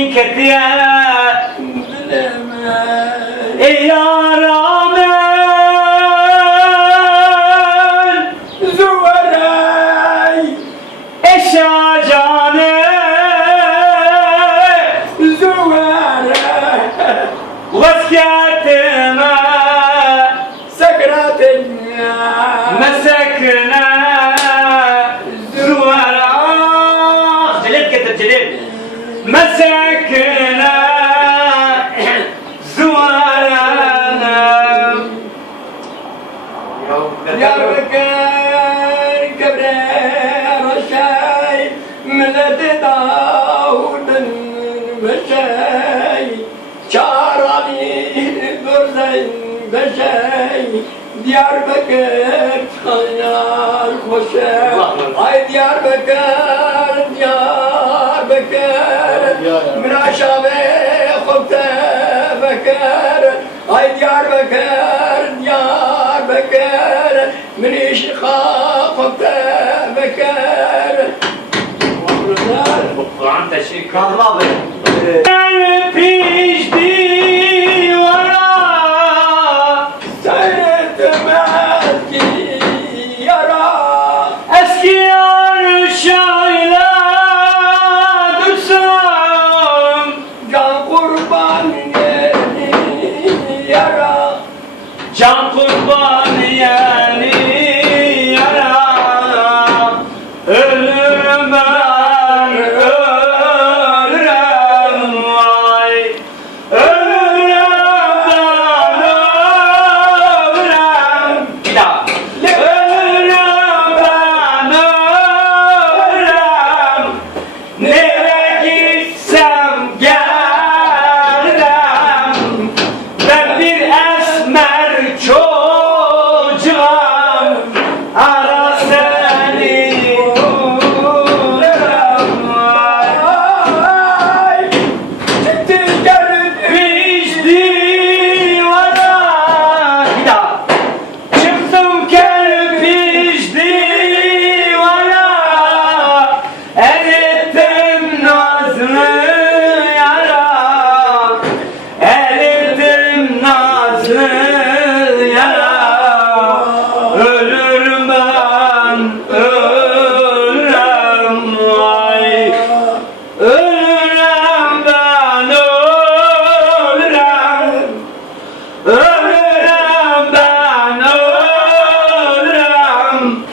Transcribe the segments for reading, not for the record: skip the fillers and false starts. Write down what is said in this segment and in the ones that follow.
bin ketiye ey yaramen Zuvaray eşya cane Zuvaray vazgeçtime Sakratenya mesekine zuvara Celil getir Celil mesekine zuvara Diyarbakır Kebrer Şay Milleti Davud'un beşey Çağrani Gürzen beşey Diyarbakır Kanyar Hoşey Ay Diyarbakır Diyarbakır Miraşave Khubte Bekir Ay Diyarbakır Diyarbakır Minişiqa Khubte Bekir Kur'an teşvik Kazım abi pişti vara Seyretmez ki yara eski yar şöyle dursam Can kurban yeri yara can kurban yani yara ölürüm ben ölürüm vay ölürüm ben ölürüm bir daha ölürüm ben ölürüm nereye gitsem gelirim ben bir esmer çocuğum ara seni bulurum Ay Çıktı göründü pişti vara bir daha çıktım kerpiç divara erittim nazlı yara erittim nazlı yara ölürüm ben ölürüm vay ölürüm ben ölürüm ölürüm ben ölürüm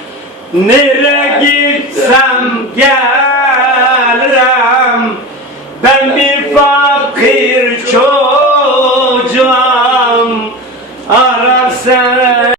nereye gitsem gel